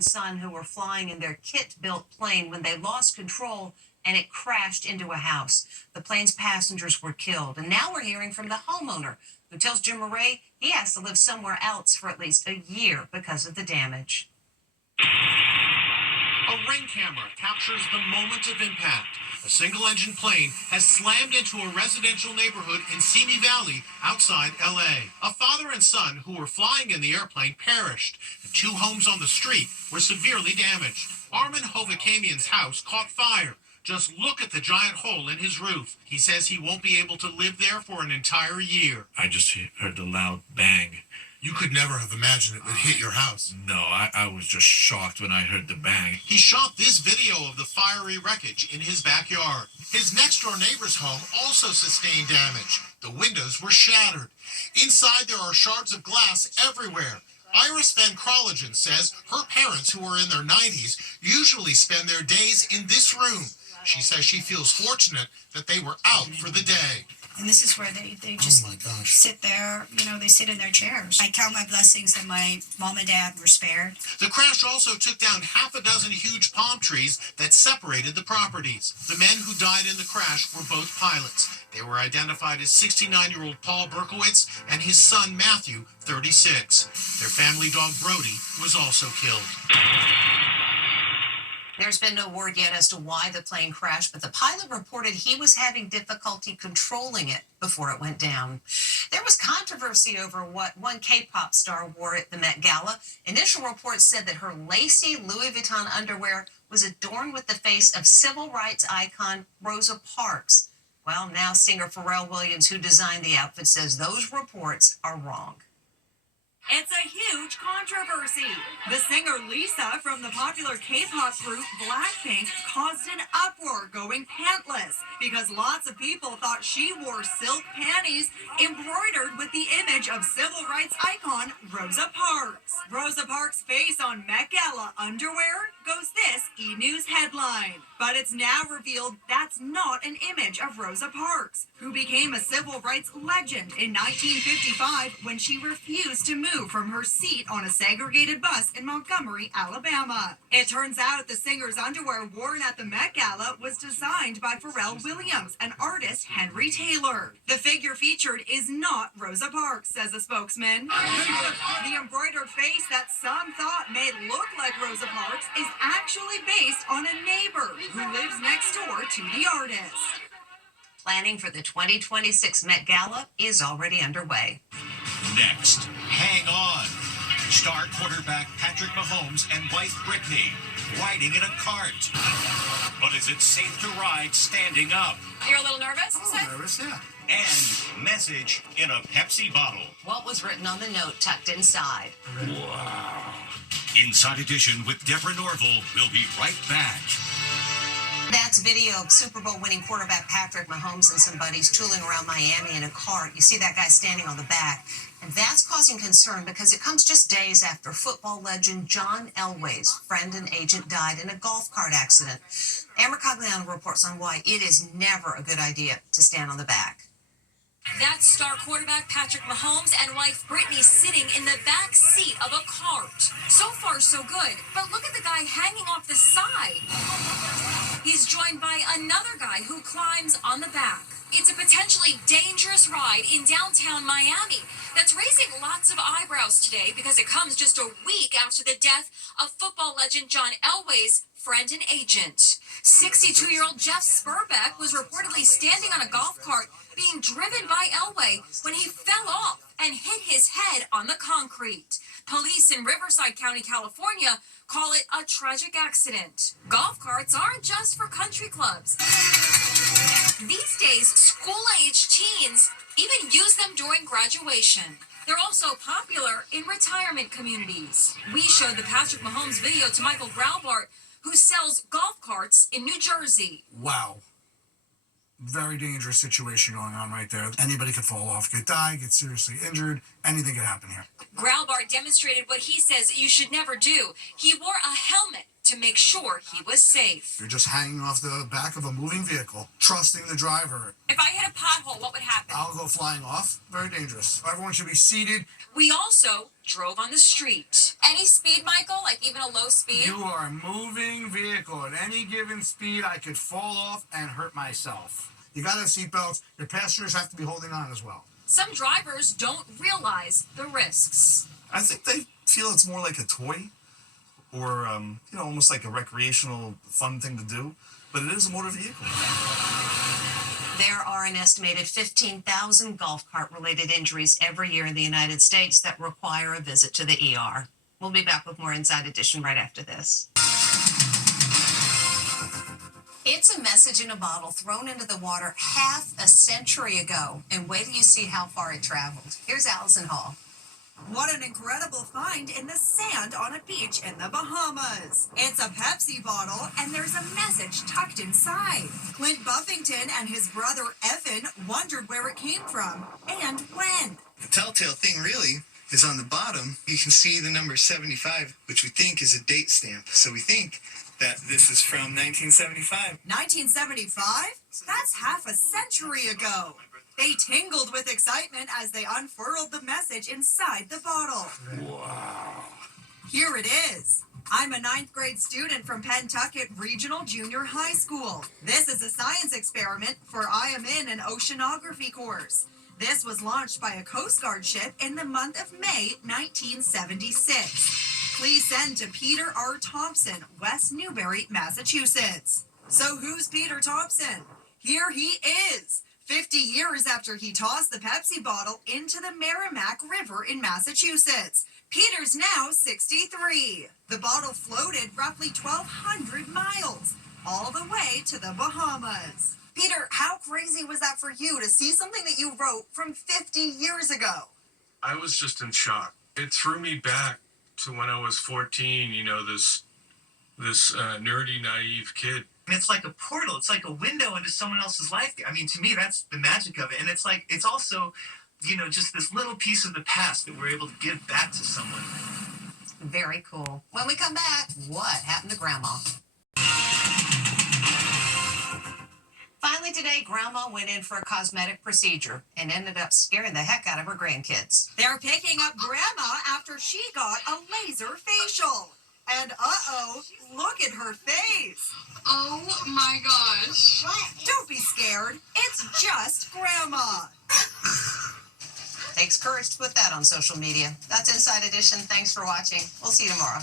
and son who were flying in their kit-built plane when they lost control and it crashed into a house. The plane's passengers were killed. And now we're hearing from the homeowner who tells Jim Moret he has to live somewhere else for at least a year because of the damage. A ring camera captures the moment of impact. A single-engine plane has slammed into a residential neighborhood in Simi Valley outside L.A. A father and son who were flying in the airplane perished, and 2 homes on the street were severely damaged. Armin Hovakamian's house caught fire. Just look at the giant hole in his roof. He says he won't be able to live there for an entire year. I just heard the loud bang. You could never have imagined it would hit your house. No, I was just shocked when I heard the bang. He shot this video of the fiery wreckage in his backyard. His next-door neighbor's home also sustained damage. The windows were shattered. Inside, there are shards of glass everywhere. Iris Van Krologen says her parents, who are in their 90s, usually spend their days in this room. She says she feels fortunate that they were out for the day. And this is where they just sit there, they sit in their chairs. I count my blessings that my mom and dad were spared. The crash also took down half a dozen huge palm trees that separated the properties. The men who died in the crash were both pilots. They were identified as 69-year-old Paul Berkowitz and his son Matthew, 36. Their family dog Brody was also killed. There's been no word yet as to why the plane crashed, but the pilot reported he was having difficulty controlling it before it went down. There was controversy over what one K-pop star wore at the Met Gala. Initial reports said that her lacy Louis Vuitton underwear was adorned with the face of civil rights icon Rosa Parks. Well, now singer Pharrell Williams, who designed the outfit, says those reports are wrong. It's a huge controversy. The singer Lisa from the popular K-pop group Blackpink caused an uproar going pantless because lots of people thought she wore silk panties embroidered with the image of civil rights icon Rosa Parks. Rosa Parks' face on Met Gala underwear goes this E! News headline. But it's now revealed that's not an image of Rosa Parks, who became a civil rights legend in 1955 when she refused to move from her seat on a segregated bus in Montgomery, Alabama. It turns out the singer's underwear worn at the Met Gala was designed by Pharrell Williams and artist Henry Taylor. The figure featured is not Rosa Parks, says a spokesman. The embroidered face that some thought may look like Rosa Parks is actually based on a neighbor who lives next door to the artist. Planning for the 2026 Met Gala is already underway. Next, hang on. Star quarterback Patrick Mahomes and wife Brittany riding in a cart. But is it safe to ride standing up? You're a little nervous? Nervous, yeah. And message in a Pepsi bottle. What was written on the note tucked inside? Wow. Inside Edition with Deborah Norville will be right back. That's video of Super Bowl winning quarterback Patrick Mahomes and some buddies tooling around Miami in a cart. You see that guy standing on the back. And that's causing concern because it comes just days after football legend John Elway's friend and agent died in a golf cart accident. Amber Cagliano reports on why it is never a good idea to stand on the back. That's star quarterback Patrick Mahomes and wife Brittany sitting in the back seat of a cart. So far, so good. But look at the guy hanging off the side. He's joined by another guy who climbs on the back. It's a potentially dangerous ride in downtown Miami that's raising lots of eyebrows today because it comes just a week after the death of football legend John Elway's friend and agent. 62-year-old Jeff Spurbeck was reportedly standing on a golf cart being driven by Elway when he fell off and hit his head on the concrete. Police in Riverside County, California, call it a tragic accident. Golf carts aren't just for country clubs. These days, school-aged teens even use them during graduation. They're also popular in retirement communities. We showed the Patrick Mahomes video to Michael Graubart, who sells golf carts in New Jersey. Wow. Very dangerous situation going on right there. Anybody could fall off, get die, get seriously injured. Anything could happen here. Graubart demonstrated what he says you should never do. He wore a helmet to make sure he was safe. You're just hanging off the back of a moving vehicle, trusting the driver. If I hit a pothole, what would happen? I'll go flying off. Very dangerous. Everyone should be seated. We also drove on the street. Any speed, Michael? Like even a low speed? You are a moving vehicle. At any given speed, I could fall off and hurt myself. You got to have seatbelts. Your passengers have to be holding on as well. Some drivers don't realize the risks. I think they feel it's more like a toy or, almost like a recreational fun thing to do, but it is a motor vehicle. There are an estimated 15,000 golf cart related injuries every year in the United States that require a visit to the ER. We'll be back with more Inside Edition right after this. It's a message in a bottle thrown into the water half a century ago, and wait till you see how far it traveled. Here's Allison Hall. What an incredible find in the sand on a beach in the Bahamas. It's a Pepsi bottle, and there's a message tucked inside. Clint Buffington and his brother Evan wondered where it came from and when. The telltale thing really is on the bottom. You can see the number 75, which we think is a date stamp. So we think that this is from 1975. 1975? That's half a century ago. They tingled with excitement as they unfurled the message inside the bottle. Wow. Here it is. I'm a 9th grade student from Pentucket Regional Junior High School. This is a science experiment for I am in an oceanography course. This was launched by a Coast Guard ship in the month of May 1976. Please send to Peter R. Thompson, West Newbury, Massachusetts. So who's Peter Thompson? Here he is. 50 years after he tossed the Pepsi bottle into the Merrimack River in Massachusetts. Peter's now 63. The bottle floated roughly 1,200 miles, all the way to the Bahamas. Peter, how crazy was that for you to see something that you wrote from 50 years ago? I was just in shock. It threw me back to when I was 14, this nerdy, naive kid. And it's like a portal. It's like a window into someone else's life. I mean, to me, that's the magic of it. And it's also, just this little piece of the past that we're able to give back to someone. Very cool. When we come back, what happened to Grandma? Finally today, Grandma went in for a cosmetic procedure and ended up scaring the heck out of her grandkids. They're picking up Grandma after she got a laser facial. And uh-oh, look at her face. Oh my gosh. Don't be scared. It's just Grandma. Takes courage to put that on social media. That's Inside Edition. Thanks for watching. We'll see you tomorrow.